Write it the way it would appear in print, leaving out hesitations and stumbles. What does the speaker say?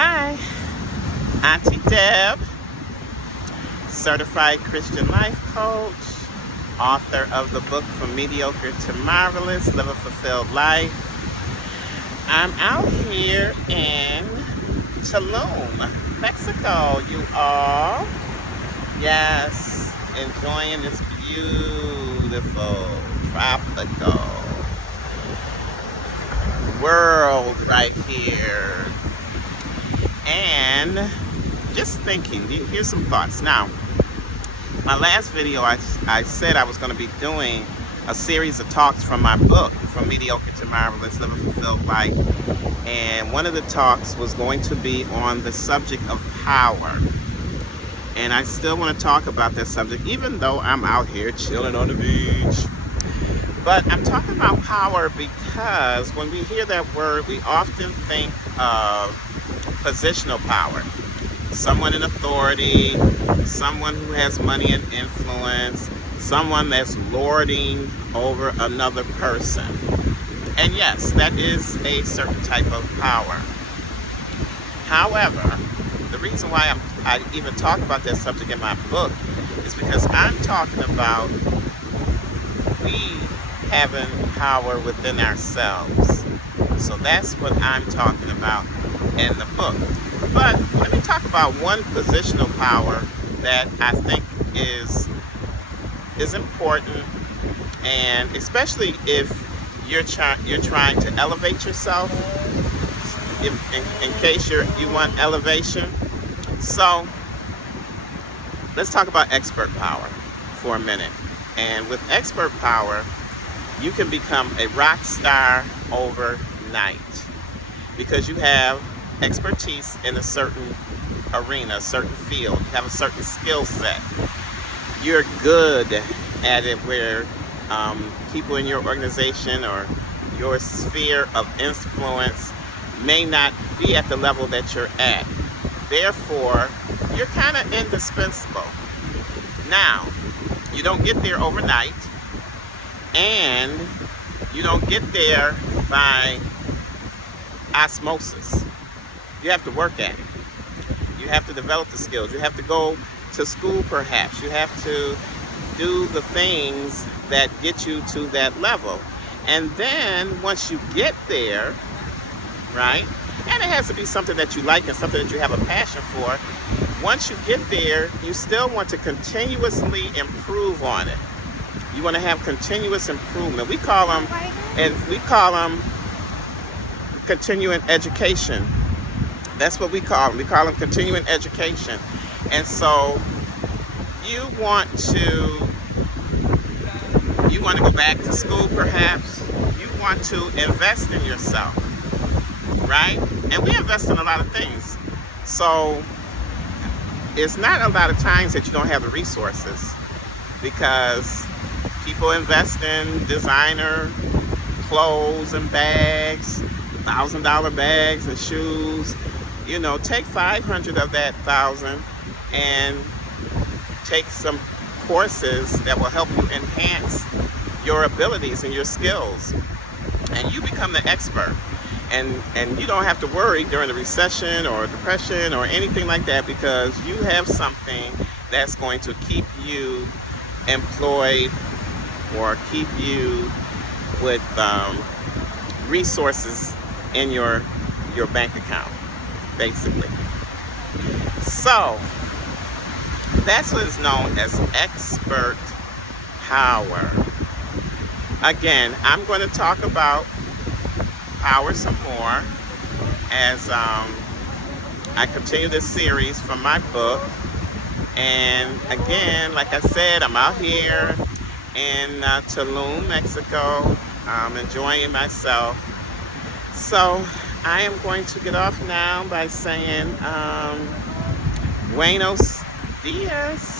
Hi, Auntie Deb, certified Christian life coach, author of the book From Mediocre to Marvelous, Live a Fulfilled Life. I'm out here in Tulum, Mexico, you all. Yes, enjoying this beautiful tropical world right here. And just thinking, here's some thoughts. Now, my last video, I said I was going to be doing a series of talks from my book, From Mediocre to Marvelous, Live a Fulfilled Life. And one of the talks was going to be on the subject of power. And I still want to talk about that subject, even though I'm out here chilling on the beach. But I'm talking about power because when we hear that word, we often think of positional power. Someone in authority, someone who has money and influence, someone that's lording over another person. And yes, that is a certain type of power. However, the reason why I even talk about that subject in my book is because I'm talking about we having power within ourselves. So that's what I'm talking about in the book. But let me talk about one positional power that I think is important, and especially if you're trying to elevate yourself, if in case you want elevation. So let's talk about expert power for a minute. And with expert power, you can become a rock star overnight because you have expertise in a certain arena, a certain field. You have a certain skill set. You're good at it where people in your organization or your sphere of influence may not be at the level that you're at. Therefore, you're kind of indispensable. Now, you don't get there overnight, and you don't get there by osmosis. You have to work at it. You have to develop the skills. You have to go to school perhaps. You have to do the things that get you to that level. And then once you get there, right, and it has to be something that you like and something that you have a passion for, once you get there, you still want to continuously improve on it. You want to have continuous improvement. We call them continuing education. That's what we call them. We call them continuing education. And so you want to go back to school perhaps. You want to invest in yourself, right? And we invest in a lot of things. So it's not a lot of times that you don't have the resources, because people invest in designer clothes and bags, $1,000 bags and shoes. You know, take 500 of that 1,000 and take some courses that will help you enhance your abilities and your skills, and you become the expert. And you don't have to worry during the recession or depression or anything like that, because you have something that's going to keep you employed or keep you with resources in your bank account, basically. So that's what is known as expert power. Again, I'm going to talk about power some more as I continue this series from my book. And again, like I said, I'm out here in Tulum, Mexico. I'm enjoying myself. So I am going to get off now by saying Buenos dias.